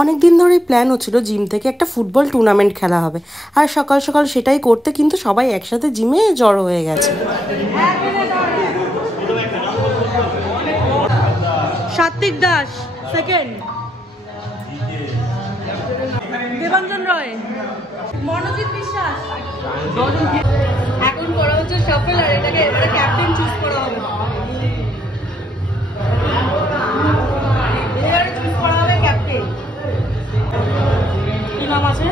অনেক দিন ধরেই প্ল্যান হচ্ছিল জিম থেকে একটা ফুটবল টুর্নামেন্ট খেলা হবে, আর সকাল সকাল সেটাই করতে কিন্তু সবাই একসাথে জিমে জড়ো হয়ে গেছে। সাত্বিক দাস সেকেন্ড, দেবাঞ্জন রয়, মনোজিৎ বিশ্বাস। এখন করা হচ্ছে শাফল, আর এটাকে এবারে ক্যাপ্টেন চুজ করা হবে। এবারে চুজ করা হবে ক্যাপ্টেন। কি নাম আছে?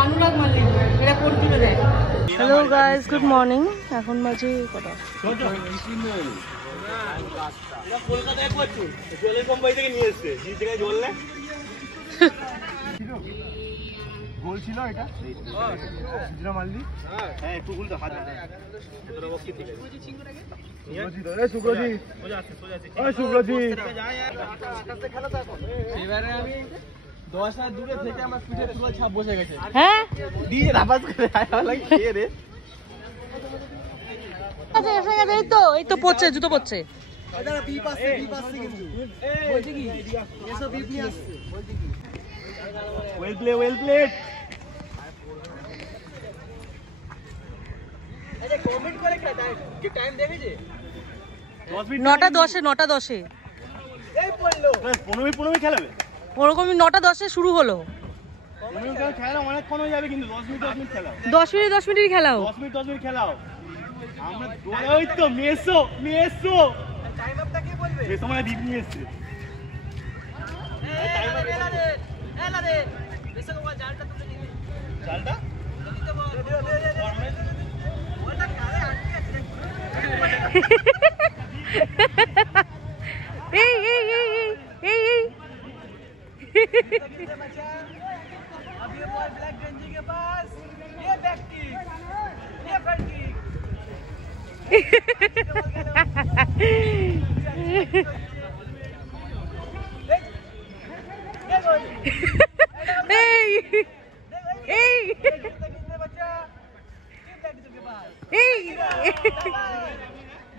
অনুরাগ মাল্লিক। এটা কোন টিমে দেয়? Hello guys, good morning. এখন বাজে কটা? কলকাতায় করছি, জলের কোম্পানি থেকে নিয়ে এসছে। জি থেকে জল নেয়। গোল ছিল এটা? জিরা মালদি? হ্যাঁ, একটু গোল তো হাত হাত। তোরা বক্কি থেকে। সুব্রজিৎ, ওই সুব্রজিৎ। সোজা আছে, সোজা আছে। ওই সুব্রজিৎ। আকাশে খেলা তো এখন। এবারে আমি 10 হাত দূরে থেকে আমার পিঠে তুলো ছাপ বসে গেছে। হ্যাঁ? ডিজে ধাপাস করে আয়া লাগে কে রে? আচ্ছা, এসে গেছে। এই তো পড়ছে, জুতো পড়ছে। দাঁড়া, বি পাসে কিন্তু। বলছি কি? এসব বিপ নিয়ে আসছে। বলছি কি? Well played. আরে কমেন্ট করে কি টাইম দেখেছে? 9টা 10-এ। এই পড়লো। 15 খেলাবে। ওরকমই 9টা 10-এ শুরু হলো। 15 মিনিট খেলা অনেকক্ষণ হয়ে যাবে, কিন্তু 10 মিনিট খেলাও। 10 মিনিট খেলাও। 10 মিনিট খেলাও। আমরা ওই তো মেসো। টাইম আপটা কি বলবে? মেসো মানে দিদি নিয়ে এসেছে। এলা দে। মেসো কোন জালটা তুলে দিবি। জালটা? দিতে বল। ওটা কারে আটকে আছে। এই अब ये बॉल ब्लैक गंजी के पास, ये बैक किक, ये फ्रंट किक। बच्चा के पास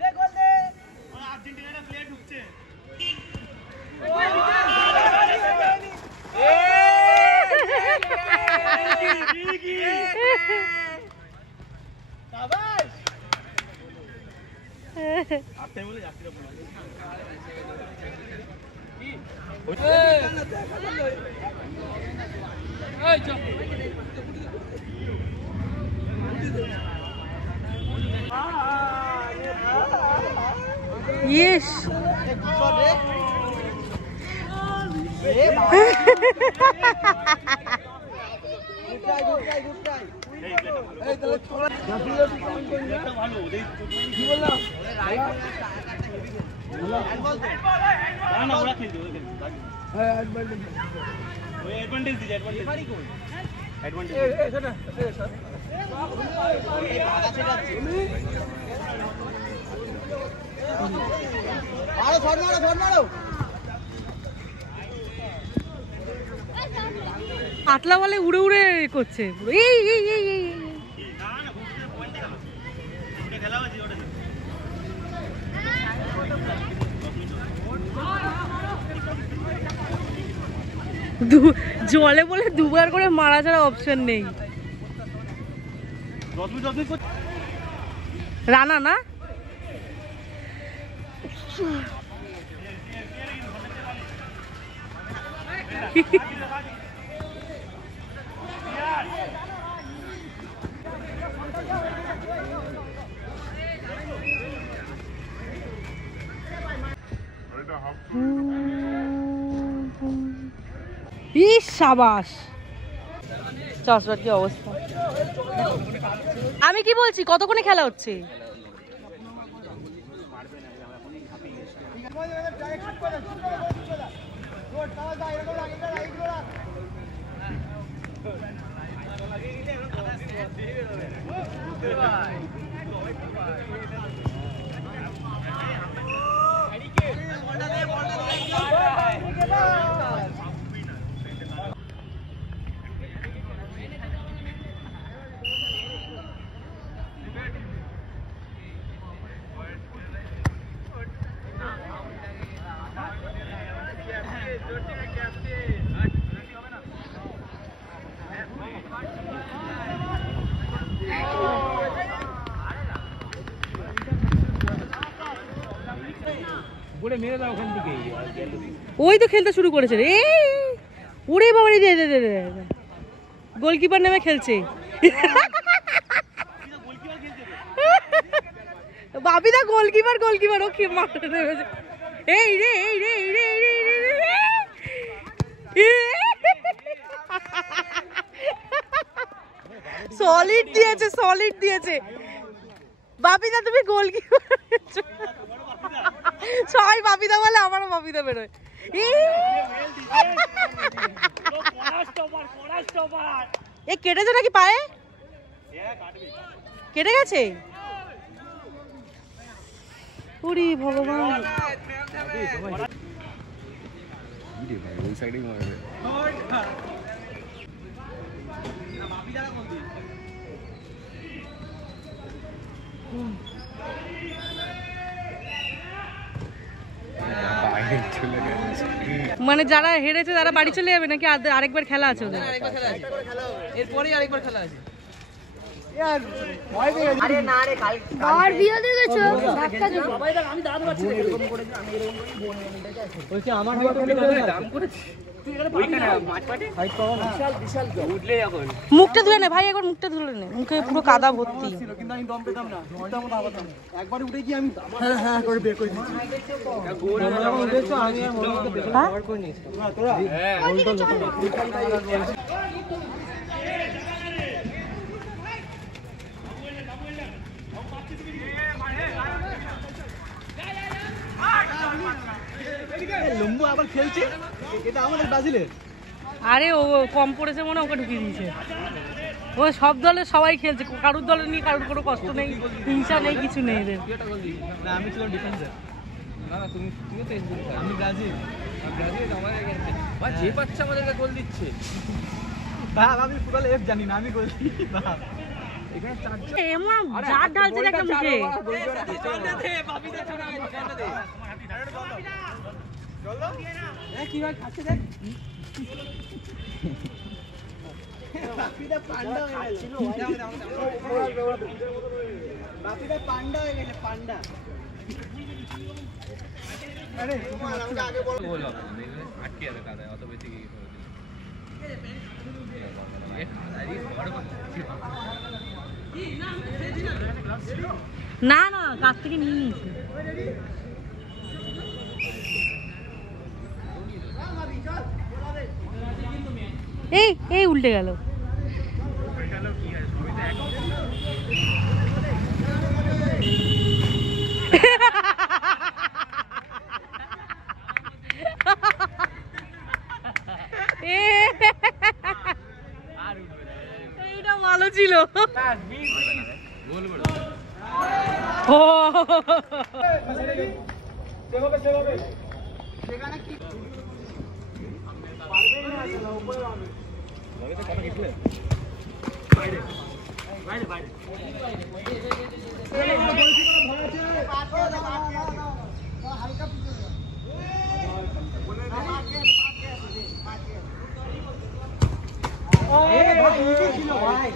दे गोल दे। अर्जेंटीना प्लेयर ढुकছে। Yes. পাতলা বলে উড়ে উড়ে করছে। জলে বলে দুবার করে মারা ছাড়া অপশন নেই। রানা না সাবাস। চশমার কি অবস্থা? আমি কি বলছি, কতক্ষণে খেলা হচ্ছে? ওই তো খেলতে শুরু করেছে রে। ওরে বাবা রে, দে দে দে দে, গোলকিপার নেমে খেলছে। বাপিদা গোলকিপার, গোলকিপার ও কি মারতে নেমেছে। এই রে এই রে এই রে এই রে, সলিড দিয়েছে, সলিড দিয়েছে। বাপিদা তুমি গোলকিপার, সবাই বাপিদা বলে, আমারও বাপিদা বেরোয়। এ কেটেছে নাকি পায়ে? কেটে গেছে? ওরে ভগবান। মানে যারা হেরেছে তারা বাড়ি চলে যাবে নাকি আরেকবার খেলা আছে ওদের? এরপরেই আরেকবার খেলা আছে। মুখটা ধুলে নে ভাই, একবার মুখটা ধুলে নে, মুখে পুরো কাদা ভর্তি। কিন্তু আমি দম পেতাম না, একবার উঠে গিয়ে আমি হ্যাঁ করে বের করে দিচ্ছি। লম্বু আবার খেলছে, এটা আমাদের ব্রাজিলের। আরে ও কম পড়েছে মনে, ওকে ঢুকিয়ে দিয়েছে। ও সব দলে সবাই খেলছে, কারুর দলে নিয়ে কারুর কোনো কষ্ট নেই, হিংসা নেই, কিছু নেই এদের। না আমি ছিলাম ডিফেন্সার। না না তুমি তো আমি ব্রাজিল। ব্রাজিল আমাদের এগেইনস্টে ভাই, যে বাচ্চা আমাদেরকে গোল দিচ্ছে। বাবা আমি ফুটবল এফ জানি না, আমি গোল দিই বাবা। এখানে চারজন এমন জার ঢালছে একটা মুখে। চলতে দে বাবিদা, চলে চলতে দে। চল দাও এ কি ভাই খাচ্ছে দেখ। বাপিদা পান্ডা হয়ে গেল, বাপিদা পান্ডা হয়ে গেছে, পান্ডা। আরে আমাকে আগে বল, বল আটকে যাবে কাদায়, অত বেশি কি করে দিল। না না, কাছ থেকে নিয়ে নিয়েছে। এই এই উল্টে গেল। এইটা ভালো ছিল। ও সেখানে কি পারবে না, আসলে উপরে পারবে। বলে তো কথা কিছু বাইরে বাইরে বাইরে বলছি বড় ভয় আছে রে, হালকা বলে পাকে এ ভাই ইজি ছিল ভাই,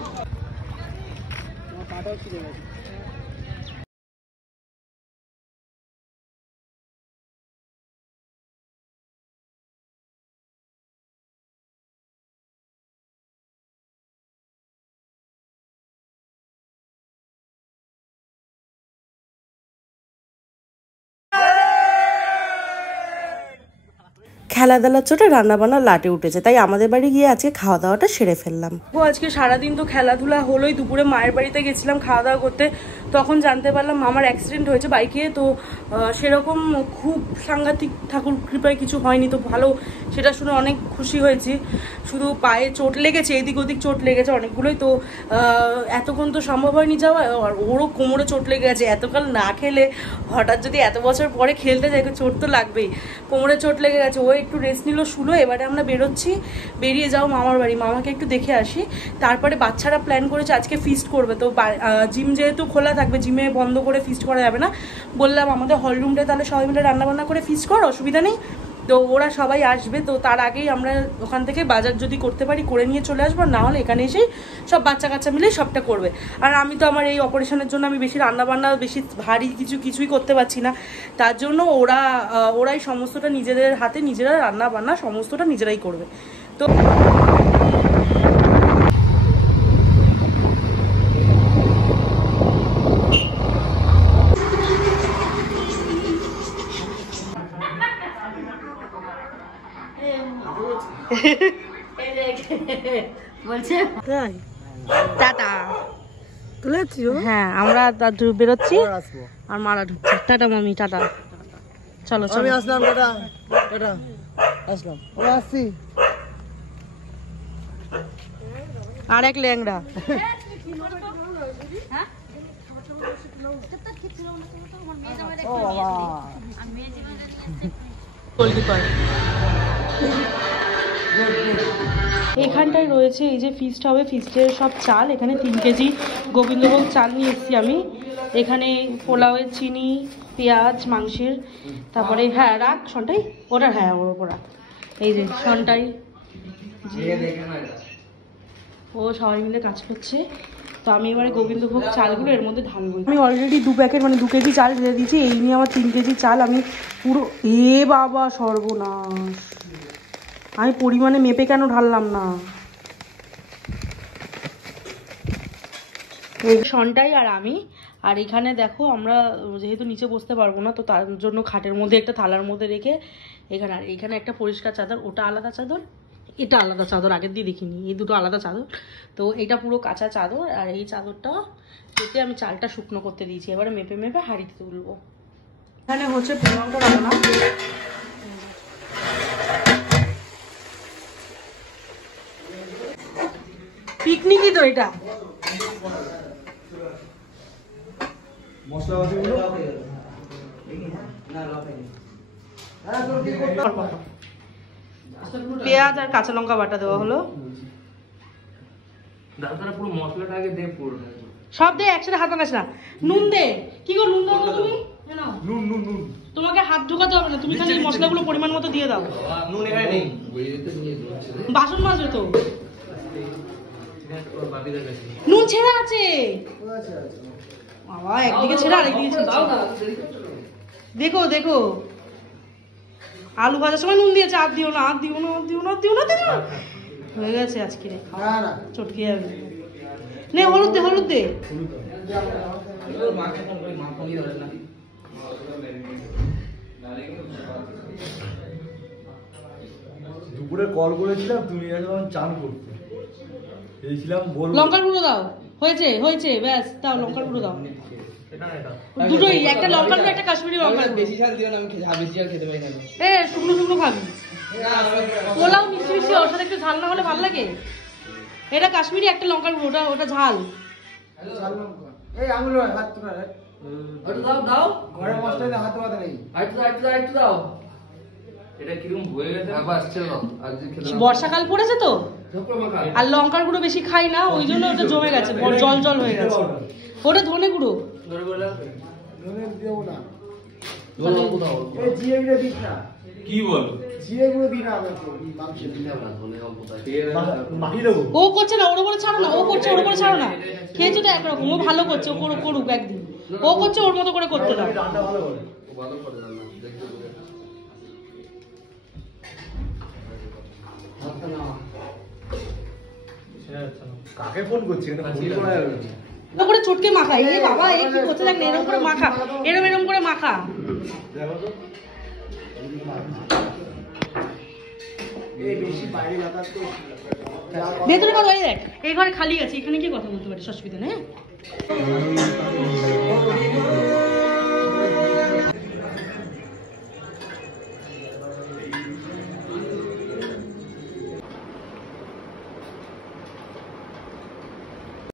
কাটাও ছিল ভাই। খেলাধুলার চোটে রান্নাবান্না লাটে উঠেছে, তাই আমাদের বাড়ি গিয়ে আজকে খাওয়া দাওয়াটা সেরে ফেললাম। আজকে সারাদিন তো খেলাধুলা হলোই, দুপুরে মায়ের বাড়িতে গেছিলাম খাওয়া দাওয়া করতে, তখন জানতে পারলাম মামার অ্যাক্সিডেন্ট হয়েছে বাইকে। তো সেরকম খুব সাংঘাতিক ঠাকুর কৃপায় কিছু হয়নি, তো ভালো, সেটা শুনে অনেক খুশি হয়েছি। শুধু পায়ে চোট লেগেছে, এদিক ওদিক চোট লেগেছে অনেকগুলোই, তো এতক্ষণ তো সম্ভব হয়নি যাওয়া, আর ওরও কোমরে চোট লেগে গেছে। এতকাল না খেলে হঠাৎ যদি এত বছর পরে খেলতে যায়, চোট তো লাগবেই, কোমরে চোট লেগে গেছে। ও একটু রেস্ট নিল, শুলো। এবারে আমরা বেরোচ্ছি, বেরিয়ে যাও মামার বাড়ি, মামাকে একটু দেখে আসি। তারপরে বাচ্চারা প্ল্যান করেছে আজকে ফিস্ট করবে, তো জিম যেহেতু খোলা থাকবে, জিমে বন্ধ করে ফিস্ট করা যাবে না। বললাম আমাদের হল রুমটা তাহলে সবাই মিলে রান্নাবান্না করে ফিস্ট কর, অসুবিধা নেই। তো ওরা সবাই আসবে, তো তার আগেই আমরা ওখান থেকে বাজার যদি করতে পারি করে নিয়ে চলে আসবো, না হলে এখানে এসেই সব বাচ্চা কাচ্চা মিলে সবটা করবে। আর আমি তো আমার এই অপারেশনের জন্য আমি বেশি রান্নাবান্না বেশি ভারী কিছুই করতে পারছি না, তার জন্য ওরাই সমস্তটা নিজেদের হাতে নিজেরা রান্না বান্না সমস্তটা নিজেরাই করবে। তো বলছে টাটা তুলেছি। হ্যাঁ আমরা বেরোচ্ছি আর মারা ঢুকছে। টাটা মামি, টাটা, চলো চলো। আমি আসলাম, টাটা টাটা, আসলাম, আমি আসছি। আর এক ল্যাংড়া। এখানটায় রয়েছে এই যে ফিস্ট হবে, ফিস্টের সব চাল। এখানে 3 কেজি গোবিন্দভোগ চাল নিয়ে এসেছি আমি। এখানে পোলাওয়ের চিনি, পেঁয়াজ, মাংসের, তারপরে হ্যাঁ রাখ সনটাই ওটা, হ্যাঁ ওর ওপর রাখ। এই যে সনটাই, ও সবাই মিলে কাজ করছে। তো আমি এবারে গোবিন্দভোগ চালগুলো এর মধ্যে ঢালবো। আমি অলরেডি 2 প্যাকেট মানে 2 কেজি চাল ঢেলে দিয়েছি। এই নিয়ে আমার 3 কেজি চাল আমি পুরো, এ বাবা সর্বনাশ, আমি পরিমাণে মেপে কেন ঢাললাম না। এই সনটাই আর আমি। আর এখানে দেখো আমরা যেহেতু নিচে বসতে পারবো না, তো তার জন্য খাটের মধ্যে একটা থালার মধ্যে রেখে এখানে, আর এখানে একটা পরিষ্কার চাদর, ওটা আলাদা চাদর, এটা আলাদা চাদর, আগের দিয়ে দেখিনি, এই দুটো আলাদা চাদর। তো এটা পুরো কাঁচা চাদর, আর এই চাদরটা পেতে আমি চালটা শুকনো করতে দিয়েছি। এবারে মেপে মেপে হাঁড়িতে তুলবো। এখানে হচ্ছে পোলাওটা রান্না। পিকনিকই তো এটা। পেঁয়াজ আর কাঁচা লঙ্কা বাটা দেওয়া হলো। পুরো মশলাটা আগে দে, পুরো সব দে একসাথে, হাত আনাস না। নুন দে, কি গো নুন দাও তুমি? নুন নুন নুন, তোমাকে হাত ঢোকাতে হবে না, তুমি খালি মশলাগুলো পরিমাণ মতো দিয়ে দাও। নুন এখানে নেই, বাসন মাজবে তো। নুন ছেঁড়া আছে বাবা, একদিকে ছেঁড়া আরেকদিকে ছেঁড়া। দেখো দেখো, আলু ভাজার সময় নুন দিয়েছে, আর দিও না, আর দিও না, আর দিও না, দিও না, দিও না। হয়ে গেছে আজকে রে, চটকে যাবে। নে হলুদ দে, হলুদ দে। দুপুরে কল করেছিলাম, তুমি এখন চান করতে এইছিলাম, বল লঙ্কার গুঁড়ো দাও। হয়েছে হয়েছে, ব্যাস দাও, লঙ্কার গুঁড়ো দাও। দুটোই, একটা লঙ্কার গুঁড়ো, একটা কাশ্মীরি লঙ্কার গুঁড়ো। বেশি ঝাল দিও না, আমি বেশি ঝাল খেতে পারি না। এ শুকনো শুকনো খাবি, পোলাও মিষ্টি মিষ্টি, ওর সাথে একটু ঝাল না হলে ভালো লাগে। এটা কাশ্মীরি, একটা লঙ্কার গুঁড়ো, ওটা ঝাল। এই আঙুল হাত তোলা দাও দাও, ঘরে মশলা দিয়ে হাত তোলাতে নেই, হাত দাও। এটা কিরকম হয়ে গেছে, আবার ছেড়ে দাও। আজ খেতে বর্ষাকাল পড়েছে তো, আর লঙ্কার গুঁড়ো বেশি খাই না, ওই জন্য ওটা জমে গেছে, জল জল হয়ে গেছে। ওটা ধনে গুঁড়ো, ধনে দেব না, এই জিরে গুঁড়ো দিস না। কি বল, জিরে গুঁড়ো দি না, ও করছে না, ওর উপরে ছাড়ো না, ও করছে ওর উপরে ছাড়ো না। খেয়েছো তো একরকম, ও ভালো করছে, ও করুক একদিন, ও করছে ওর মতো করে করতে দাও। রান্না ভালো করে, কাকে ফোন করছি, এটা ফোন করা যাবে না। করে চটকে মাখা, এ বাবা এ কি করছে দেখ, এরকম করে মাখা, এরকম করে মাখা। ভেতরে কথা দেখ, এই ঘরে খালি আছে, এখানে কি কথা বলতে পারিস, অসুবিধা নেই।